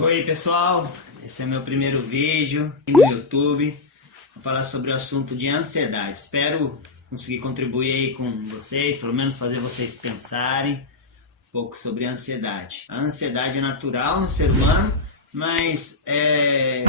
Oi pessoal, esse é meu primeiro vídeo no YouTube. Vou falar sobre o assunto de ansiedade. Espero conseguir contribuir aí com vocês, pelo menos fazer vocês pensarem um pouco sobre a ansiedade. A ansiedade é natural no ser humano, mas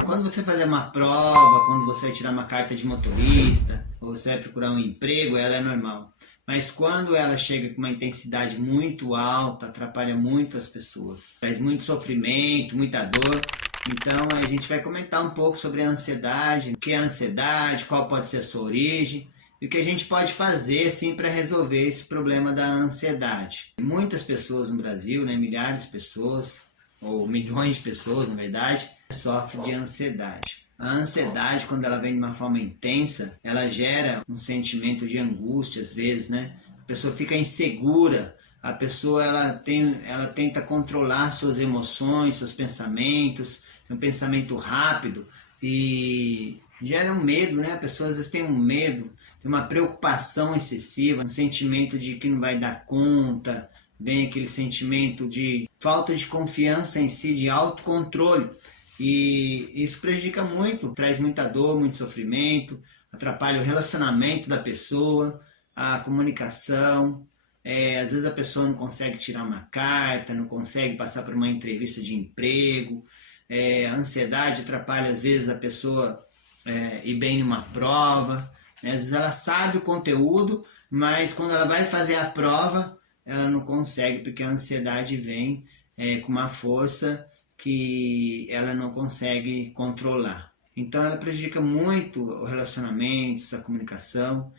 quando você fazer uma prova, quando você vai tirar uma carta de motorista, ou você vai procurar um emprego, ela é normal. Mas quando ela chega com uma intensidade muito alta, atrapalha muito as pessoas. Traz muito sofrimento, muita dor. Então a gente vai comentar um pouco sobre a ansiedade, o que é a ansiedade, qual pode ser a sua origem e o que a gente pode fazer assim para resolver esse problema da ansiedade. Muitas pessoas no Brasil, milhares de pessoas, ou milhões de pessoas na verdade, sofrem de ansiedade. A ansiedade, quando ela vem de uma forma intensa, ela gera um sentimento de angústia às vezes, A pessoa fica insegura, a pessoa ela tenta controlar suas emoções, seus pensamentos, um pensamento rápido e gera um medo, A pessoa às vezes tem um medo, tem uma preocupação excessiva, um sentimento de que não vai dar conta, vem aquele sentimento de falta de confiança em si, de autocontrole. E isso prejudica muito, traz muita dor, muito sofrimento, atrapalha o relacionamento da pessoa, a comunicação. Às vezes a pessoa não consegue tirar uma carta, não consegue passar por uma entrevista de emprego. A ansiedade atrapalha às vezes a pessoa ir bem numa prova. Às vezes ela sabe o conteúdo, mas quando ela vai fazer a prova, ela não consegue, porque a ansiedade vem com uma força que ela não consegue controlar. Então ela prejudica muito o relacionamento, a comunicação.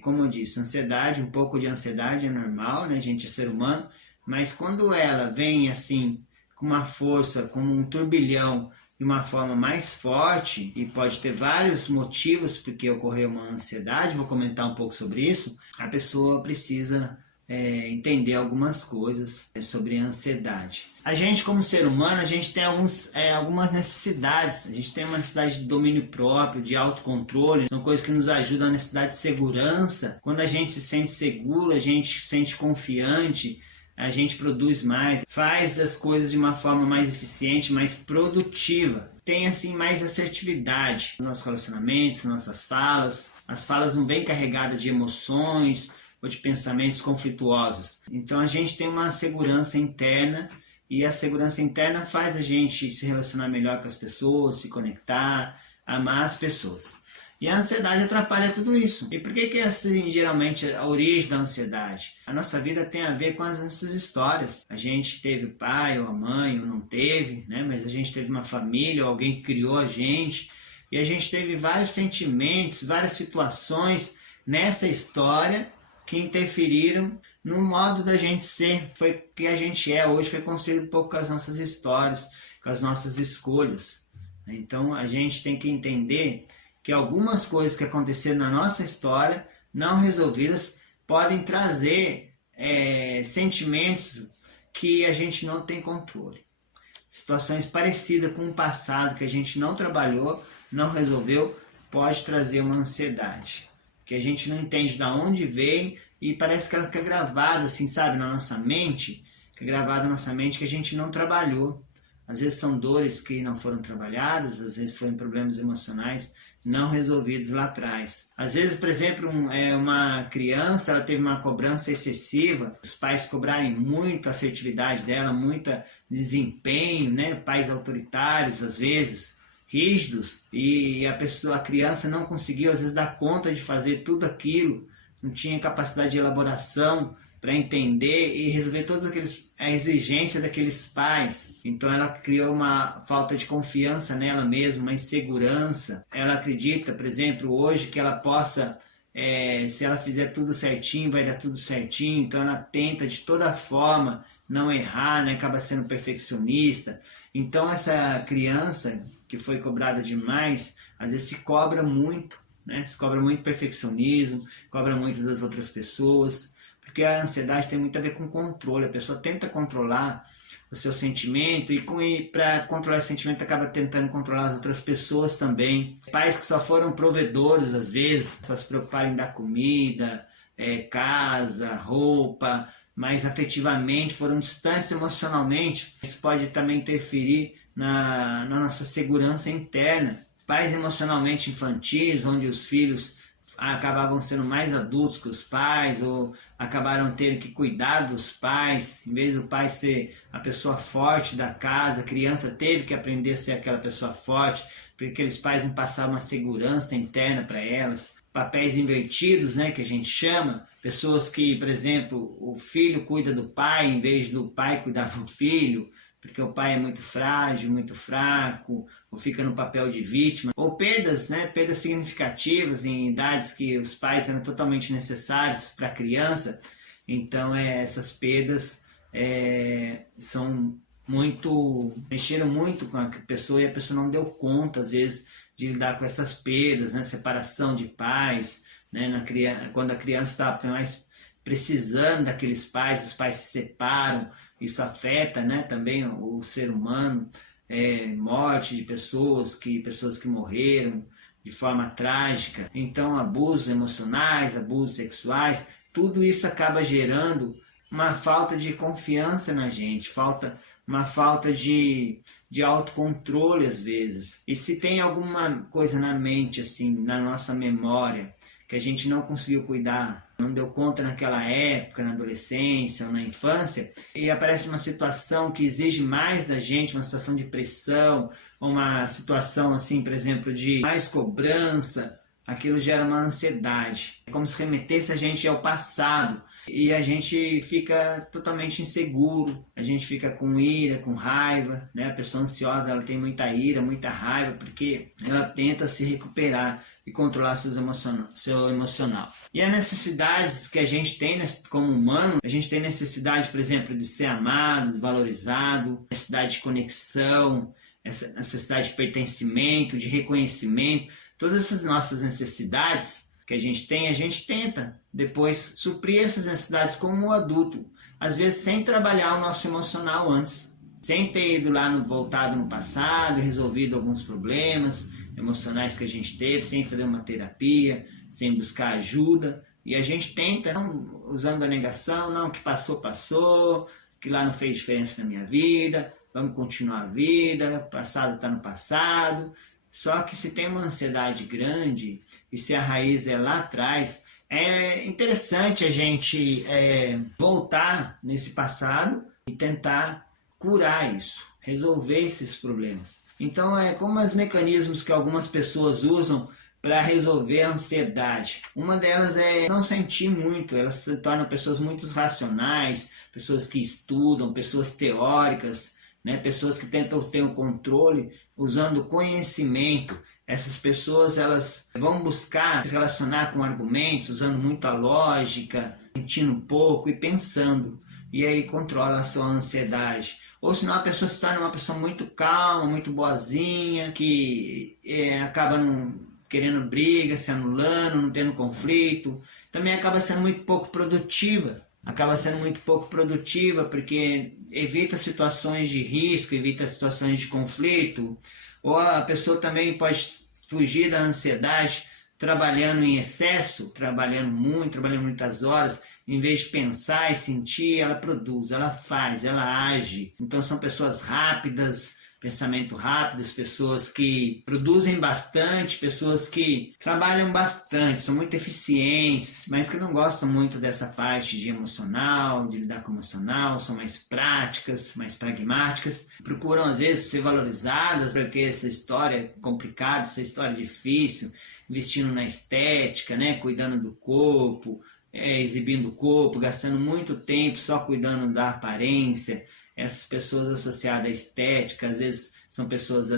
Como eu disse, ansiedade, um pouco de ansiedade é normal, A gente é ser humano, mas quando ela vem assim, com uma força, como um turbilhão, de uma forma mais forte, e pode ter vários motivos porque ocorreu uma ansiedade, vou comentar um pouco sobre isso, a pessoa precisa entender algumas coisas sobre a ansiedade. A gente, como ser humano, a gente tem algumas necessidades. A gente tem uma necessidade de domínio próprio, de autocontrole. São coisas que nos ajudam, a necessidade de segurança. Quando a gente se sente seguro, a gente se sente confiante, a gente produz mais, faz as coisas de uma forma mais eficiente, mais produtiva. Tem assim mais assertividade nos nossos relacionamentos, nas nossas falas. As falas não vêm carregadas de emoções ou de pensamentos conflituosos. Então a gente tem uma segurança interna, e a segurança interna faz a gente se relacionar melhor com as pessoas, se conectar, amar as pessoas. E a ansiedade atrapalha tudo isso. E por que é assim, geralmente, a origem da ansiedade? A nossa vida tem a ver com as nossas histórias. A gente teve o pai ou a mãe, ou não teve, Mas a gente teve uma família, ou alguém que criou a gente. E a gente teve vários sentimentos, várias situações nessa história que interferiram no modo da gente ser. Foi o que a gente é hoje, foi construído um pouco com as nossas histórias, com as nossas escolhas. Então a gente tem que entender que algumas coisas que aconteceram na nossa história, não resolvidas, podem trazer sentimentos que a gente não tem controle. Situações parecidas com o passado que a gente não trabalhou, não resolveu, pode trazer uma ansiedade. Que a gente não entende de onde veio e parece que ela fica gravada assim, na nossa mente, que a gente não trabalhou. Às vezes são dores que não foram trabalhadas, às vezes foram problemas emocionais não resolvidos lá atrás. Às vezes, por exemplo, uma criança, ela teve uma cobrança excessiva, os pais cobrarem muito a assertividade dela, muito desempenho, Pais autoritários às vezes, rígidos, e a criança não conseguiu às vezes dar conta de fazer tudo aquilo, não tinha capacidade de elaboração para entender e resolver todas a exigência daqueles pais. Então ela criou uma falta de confiança nela mesma, uma insegurança. Ela acredita, por exemplo, hoje que ela possa, se ela fizer tudo certinho, vai dar tudo certinho. Então ela tenta de toda forma não errar, acaba sendo perfeccionista. Então essa criança que foi cobrada demais, às vezes se cobra muito, Se cobra muito perfeccionismo, cobra muito das outras pessoas, porque a ansiedade tem muito a ver com controle. A pessoa tenta controlar o seu sentimento e para controlar esse sentimento acaba tentando controlar as outras pessoas também. Pais que só foram provedores às vezes, só se preocuparem em dar comida, casa, roupa, mas afetivamente, foram distantes emocionalmente. Isso pode também interferir na nossa segurança interna. Pais emocionalmente infantis, onde os filhos acabavam sendo mais adultos que os pais, ou acabaram tendo que cuidar dos pais, em vez do pai ser a pessoa forte da casa, a criança teve que aprender a ser aquela pessoa forte, porque aqueles pais não passavam uma segurança interna para elas. Papéis invertidos, né, que a gente chama, pessoas que, por exemplo, o filho cuida do pai em vez do pai cuidar do filho, porque o pai é muito frágil, muito fraco, ou fica no papel de vítima, ou perdas, né, perdas significativas em idades que os pais eram totalmente necessários para a criança. Então essas perdas mexeram muito com a pessoa, e a pessoa não deu conta às vezes de lidar com essas perdas, né, separação de pais, né, quando a criança está mais precisando daqueles pais, os pais se separam. Isso afeta, né, também o ser humano, morte de pessoas que morreram de forma trágica. Então, abusos emocionais, abusos sexuais, tudo isso acaba gerando uma falta de confiança na gente, uma falta de autocontrole às vezes. E se tem alguma coisa na mente, assim, na nossa memória, que a gente não conseguiu cuidar, não deu conta naquela época, na adolescência ou na infância, e aparece uma situação que exige mais da gente, uma situação de pressão, uma situação assim, por exemplo, de mais cobrança, aquilo gera uma ansiedade. É como se remetesse a gente ao passado, e a gente fica totalmente inseguro, a gente fica com ira, com raiva, né? A pessoa ansiosa, ela tem muita ira, muita raiva, porque ela tenta se recuperar e controlar seu emocional. E as necessidades que a gente tem como humano, a gente tem necessidade, por exemplo, de ser amado, valorizado, necessidade de conexão, necessidade de pertencimento, de reconhecimento. Todas essas nossas necessidades que a gente tenta depois suprir essas necessidades como adulto, às vezes sem trabalhar o nosso emocional antes, sem ter ido lá voltado no passado, resolvido alguns problemas emocionais que a gente teve, sem fazer uma terapia, sem buscar ajuda, e a gente tenta, não, usando a negação, não, que passou, que lá não fez diferença na minha vida, vamos continuar a vida, o passado está no passado. Só que se tem uma ansiedade grande, e se a raiz é lá atrás, é interessante a gente voltar nesse passado e tentar curar isso, resolver esses problemas. Então é como os mecanismos que algumas pessoas usam para resolver a ansiedade. Uma delas é não sentir muito, elas se tornam pessoas muito racionais, pessoas que estudam, pessoas teóricas, né? Pessoas que tentam ter o controle usando conhecimento. Essas pessoas, elas vão buscar se relacionar com argumentos, usando muito a lógica, sentindo um pouco e pensando, e aí controla a sua ansiedade. Ou senão a pessoa se torna uma pessoa muito calma, muito boazinha, que acaba não querendo briga, se anulando, não tendo conflito. Também acaba sendo muito pouco produtiva. Porque evita situações de risco, evita situações de conflito. Ou a pessoa também pode fugir da ansiedade trabalhando em excesso, trabalhando muitas horas. Em vez de pensar e sentir, ela produz, ela faz, ela age. Então são pessoas rápidas, pensamento rápido, pessoas que produzem bastante, pessoas que trabalham bastante, são muito eficientes, mas que não gostam muito dessa parte de emocional, de lidar com emocional, são mais práticas, mais pragmáticas, procuram às vezes ser valorizadas, porque essa história é complicada, essa história é difícil, investindo na estética, né, cuidando do corpo, exibindo o corpo, gastando muito tempo só cuidando da aparência. Essas pessoas associadas à estética, às vezes são pessoas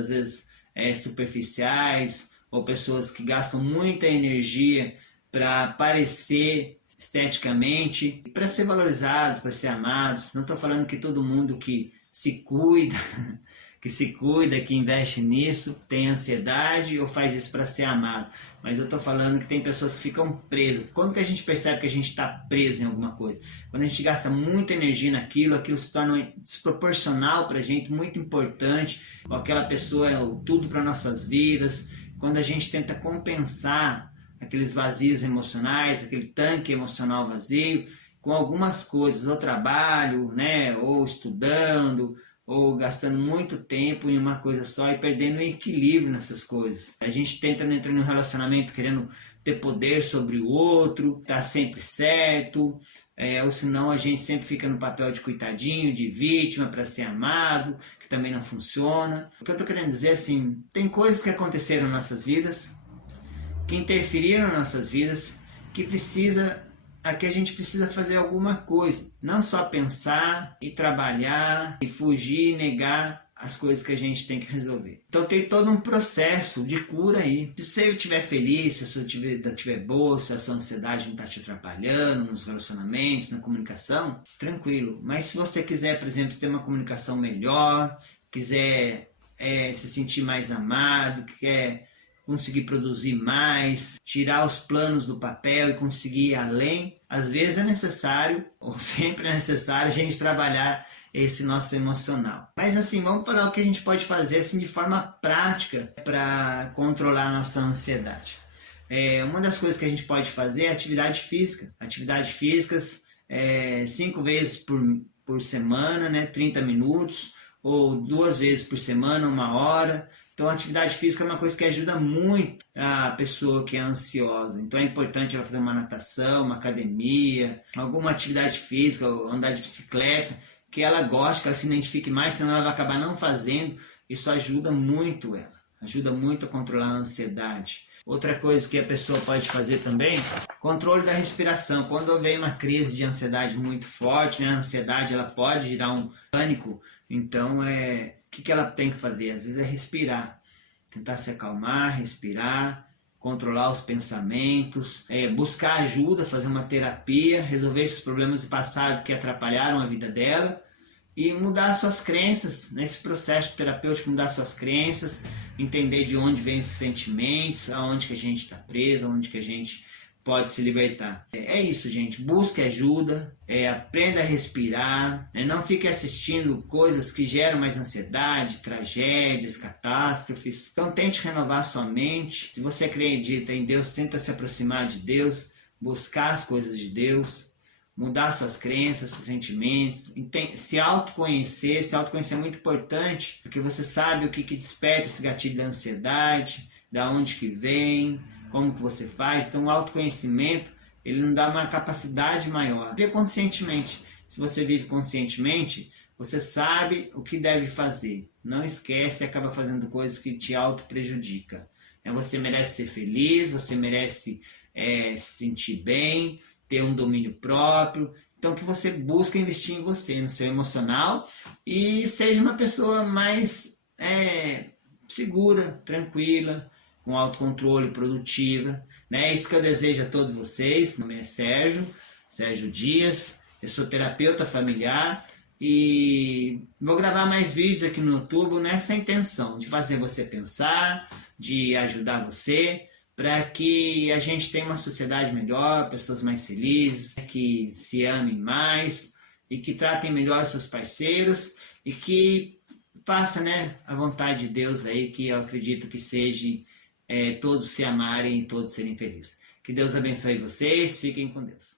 superficiais, ou pessoas que gastam muita energia para parecer esteticamente, para ser valorizados, para ser amados. Não estou falando que todo mundo que se cuida, que investe nisso, tem ansiedade ou faz isso para ser amado. Mas eu estou falando que tem pessoas que ficam presas. Quando que a gente percebe que a gente está preso em alguma coisa? Quando a gente gasta muita energia naquilo, aquilo se torna desproporcional para a gente, muito importante. Aquela pessoa é o tudo para nossas vidas. Quando a gente tenta compensar aqueles vazios emocionais, aquele tanque emocional vazio, com algumas coisas, ou trabalho, né, ou estudando, ou gastando muito tempo em uma coisa só e perdendo o equilíbrio nessas coisas. A gente tenta entrar num relacionamento querendo ter poder sobre o outro, tá sempre certo, ou senão a gente sempre fica no papel de coitadinho, de vítima para ser amado, que também não funciona. O que eu tô querendo dizer é assim, tem coisas que aconteceram em nossas vidas, que interferiram em nossas vidas, que a gente precisa fazer alguma coisa, não só pensar e trabalhar e fugir e negar as coisas que a gente tem que resolver. Então tem todo um processo de cura aí. Se você estiver feliz, se a sua vida estiver boa, se a sua ansiedade não está te atrapalhando nos relacionamentos, na comunicação, tranquilo. Mas se você quiser, por exemplo, ter uma comunicação melhor, quiser se sentir mais amado, quer conseguir produzir mais, tirar os planos do papel e conseguir ir além, às vezes é necessário, ou sempre é necessário, a gente trabalhar esse nosso emocional. Mas assim, vamos falar o que a gente pode fazer assim, de forma prática para controlar a nossa ansiedade. Uma das coisas que a gente pode fazer é atividade física. Atividades físicas 5 vezes por semana, né, 30 minutos, ou 2 vezes por semana, 1 hora. Então, a atividade física é uma coisa que ajuda muito a pessoa que é ansiosa. Então, é importante ela fazer uma natação, uma academia, alguma atividade física, andar de bicicleta, que ela goste, que ela se identifique mais, senão ela vai acabar não fazendo. Isso ajuda muito ela, ajuda muito a controlar a ansiedade. Outra coisa que a pessoa pode fazer também, controle da respiração. Quando vem uma crise de ansiedade muito forte, né, a ansiedade ela pode gerar um pânico, então o que ela tem que fazer? Às vezes é respirar, tentar se acalmar, respirar, controlar os pensamentos, buscar ajuda, fazer uma terapia, resolver esses problemas do passado que atrapalharam a vida dela e mudar suas crenças, nesse processo terapêutico, mudar suas crenças, entender de onde vêm esses sentimentos, aonde que a gente está preso, aonde que a gente pode se libertar. É isso, gente. Busque ajuda, aprenda a respirar, não fique assistindo coisas que geram mais ansiedade, tragédias, catástrofes. Então tente renovar sua mente. Se você acredita em Deus, tenta se aproximar de Deus, buscar as coisas de Deus, mudar suas crenças, seus sentimentos, se autoconhecer. Se autoconhecer é muito importante, porque você sabe o que desperta esse gatilho da ansiedade, da onde que vem, como que você faz. Então o autoconhecimento, ele não dá uma capacidade maior. Viver conscientemente. Se você vive conscientemente, você sabe o que deve fazer. Não esquece e acaba fazendo coisas que te auto-prejudicam. Você merece ser feliz, você merece se sentir bem, ter um domínio próprio. Então que você busque investir em você, no seu emocional, e seja uma pessoa mais segura, tranquila, com autocontrole, produtiva, né? É isso que eu desejo a todos vocês. Meu nome é Sérgio Dias, eu sou terapeuta familiar e vou gravar mais vídeos aqui no YouTube nessa intenção de fazer você pensar, de ajudar você, para que a gente tenha uma sociedade melhor, pessoas mais felizes, que se amem mais e que tratem melhor seus parceiros e que faça, né, a vontade de Deus aí, que eu acredito que seja todos se amarem e todos serem felizes. Que Deus abençoe vocês, fiquem com Deus.